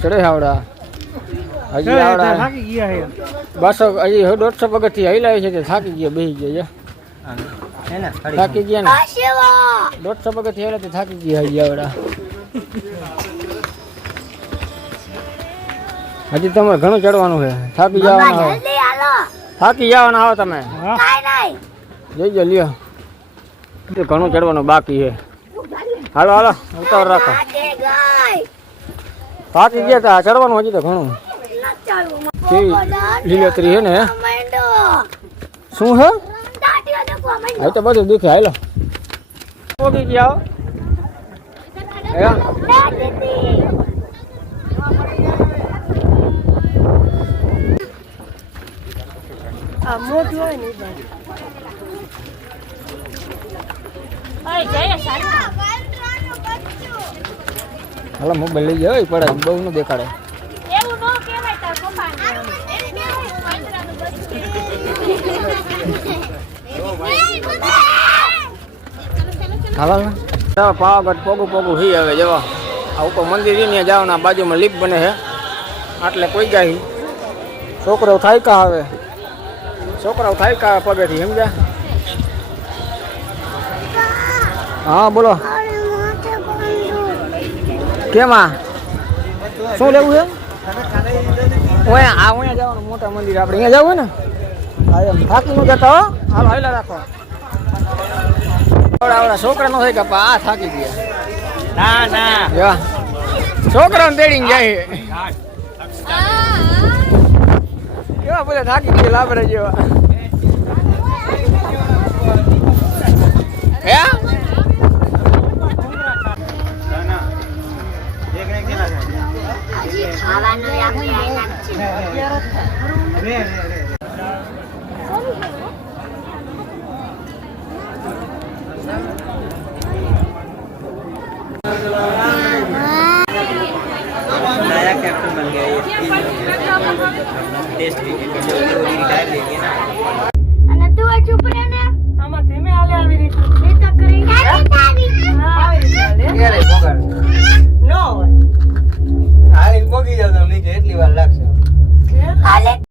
ચડે આવડા હજી આવડા થાકી ગયા હે. બસો હજી 150 પગથિયા હલાય છે તે થાકી ગયા બેસી ગયા હે ને થાકી ગયા ને 150 પગથિયા હલાય તે થાકી ગયા હજી આવડા હજી તમારે ઘણું ચડવાનું છે થાકી જવાના થાકી જવાના આવો તમે જોઈજો લ્યો ઘણું ચડવાનું બાકી છે હાલો હાલો ઉતાવળ રાખો થાકી ગયા તા ચડવાનું હજી તો ઘણું કેવી લીલોતરી છે ને શું હે હા તો બધું દુખે હાલો પોગી ગયા મોટું હોય ને હાલો મોબાઈલ લઈ જાવ પડે બહુ ન દેખાડે હાલો પાવાગઢ પોગું પોગું હી હવે જવા આ ઉપર મંદિર ને જવાના બાજુમાં લીપ બને છે આટલે કોઈ જાય છોકરાઓ થાય કા આવે છોકરાઓ થાય કા પગેથી સમજ્યા હા બોલો કેમાં શું લેવું છે અહીંયા જવાનું મોટા મંદિર આપણે અહીંયા જવું ને હા એમ થાકી ન જતા હો હાલો હાઈલા રાખો આવડા છોકરા નો થાય કે આ થાકી ગયા ના છોકરાને તેડીને જાય કેવા બોલે થાકી ગયા લાભરે જેવા હે नया कैप्टन बन गया ये टेस्ट અને તું ચૂપ રહે ને આમાં ધીમે હાલે આવી રીતે